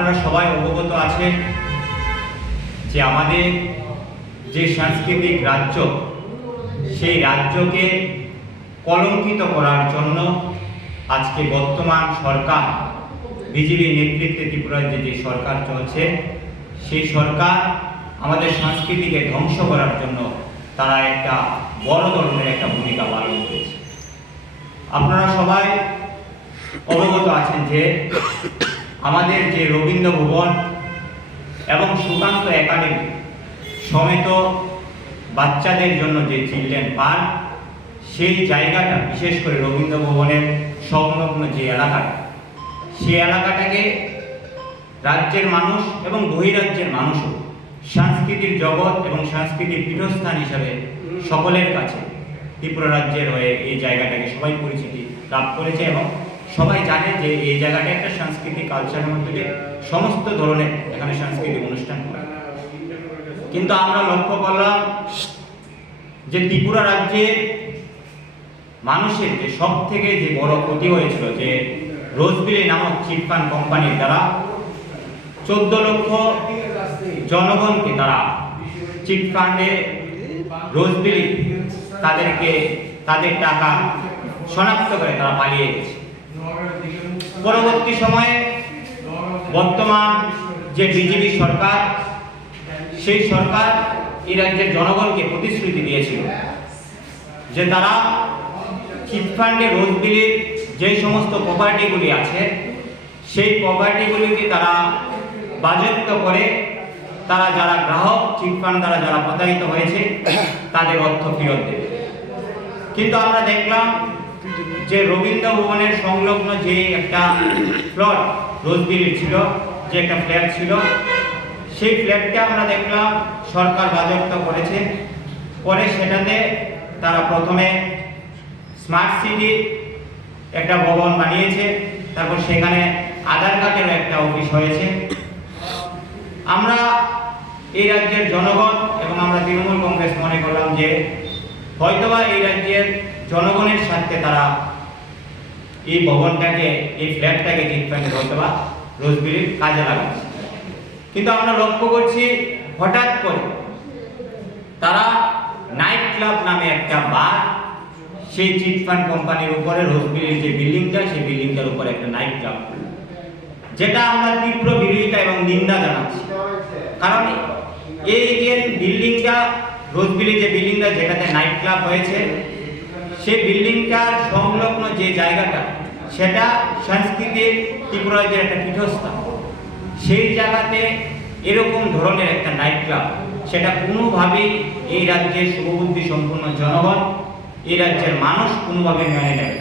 আপনারা সবাই অবগত আছেন যে আমাদের যে সাংস্কৃতিক রাজ্য, সেই রাজ্যকে কলঙ্কিত করার জন্য আজকে বর্তমান সরকার, বিজেপি নেতৃত্বে ত্রিপুরার যে যে সরকার চলছে, সেই সরকার আমাদের সংস্কৃতিকে ধ্বংস করার জন্য তারা একটা বড় ধরনের একটা ভূমিকা পালন করেছে। আপনারা সবাই অবগত আছেন যে আমাদের যে রবীন্দ্র ভবন এবং সুকান্ত একাডেমি সমেত বাচ্চাদের জন্য যে চিলড্রেন পার্ক, সেই জায়গাটা, বিশেষ করে রবীন্দ্র ভবনের সংলগ্ন যে এলাকাটা, সেই এলাকাটাকে রাজ্যের মানুষ এবং বহিরাজ্যের মানুষও সাংস্কৃতিক জগৎ এবং সাংস্কৃতিক পীঠস্থান হিসাবে সকলের কাছে ত্রিপুরা রাজ্যের হয়ে এই জায়গাটাকে সবাই পরিচিতি লাভ করেছে এবং সবাই জানে যে এই জায়গাটা একটা সাংস্কৃতিক কালচারের মধ্যে দিয়ে সমস্ত ধরনের এখানে সাংস্কৃতিক অনুষ্ঠান হয়। কিন্তু আমরা লক্ষ্য করলাম যে ত্রিপুরা রাজ্যে মানুষের যে সব থেকে যে বড় ক্ষতি হয়েছিল যে রোজবিলি নামক চিটফান্ড কোম্পানির দ্বারা চোদ্দ লক্ষ জনগণকে তারা চিটফান্ডে রোজবিলি তাদেরকে, তাদের টাকা শনাক্ত করে তারা পালিয়ে গেছে। পরবর্তী সময়ে বর্তমান যে বিজেপি সরকার, সেই সরকার এই রাজ্যের জনগণকে প্রতিশ্রুতি দিয়েছিল যে তারা চিটফান্ডে রোজবিলির যে সমস্ত প্রপার্টিগুলি আছে, সেই প্রপার্টিগুলিকে তারা বাজেয়াপ্ত করে তারা যারা গ্রাহক চিটফান্ড দ্বারা যারা প্রতারিত হয়েছে, তাদের অর্থ ফেরত দেবে। কিন্তু আমরা দেখলাম যে রবীন্দ্র ভবনের সংলগ্ন যে একটা প্লট রোজবিলির ছিল, যে একটা ফ্ল্যাট ছিল, সেই ফ্ল্যাটটা আমরা দেখলাম সরকার বাজেয়াপ্ত করেছে। পরে সেটাতে তারা প্রথমে স্মার্ট সিটি একটা ভবন বানিয়েছে, তারপর সেখানে আধার কার্ডেরও একটা অফিস হয়েছে। আমরা এই রাজ্যের জনগণ এবং আমরা তৃণমূল কংগ্রেস মনে করলাম যে হয়তোবা এই রাজ্যের জনগণের স্বার্থে তারা এই ভবনটাকে, এই ফ্ল্যাটটাকে ট্রিটমেন্ট হয়তোবা রোজবিলির কাজে লাগাচ্ছে। কিন্তু আমরা লক্ষ্য করছি, হঠাৎ করে তারা নাইট ক্লাব নামে একটা বার সেই চিটফান্ড কোম্পানির উপরে রোজবিলির যে বিল্ডিংটা সেই বিল্ডিংটার উপরে একটা নাইট ক্লাব। যেটা আমরা তীব্র বিরোধিতা এবং নিন্দা জানাচ্ছি। কারণ এই যে বিল্ডিংটা রোজবিলি যে বিল্ডিংটা, যেটাতে নাইট ক্লাব হয়েছে সেই বিল্ডিংটার সংলগ্ন যে জায়গাটা, সেটা সংস্কৃতির ত্রিপুরাজ্যের একটা পীঠস্থান সেই জায়গাতে এরকম ধরনের একটা নাইট ক্লাব সেটা কোনোভাবেই এই রাজ্যের শুভবুদ্ধি সম্পূর্ণ জনগণ, এই রাজ্যের মানুষ কোনোভাবে মেনে নেবে না।